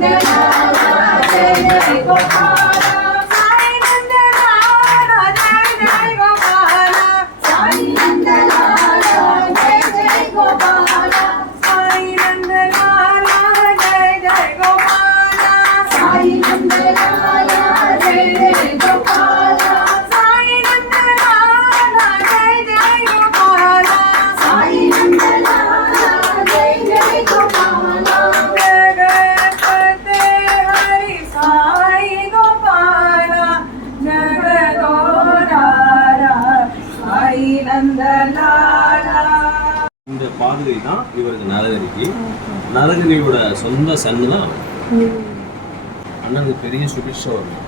Hey, hey, hey. இந்த பாதிரி தான் இவருக்கு நரகரிக்கு நரகரியோட சொந்த சன்னு தான் அண்ணனுக்கு பெரிய சுபிக்ஷா வரும்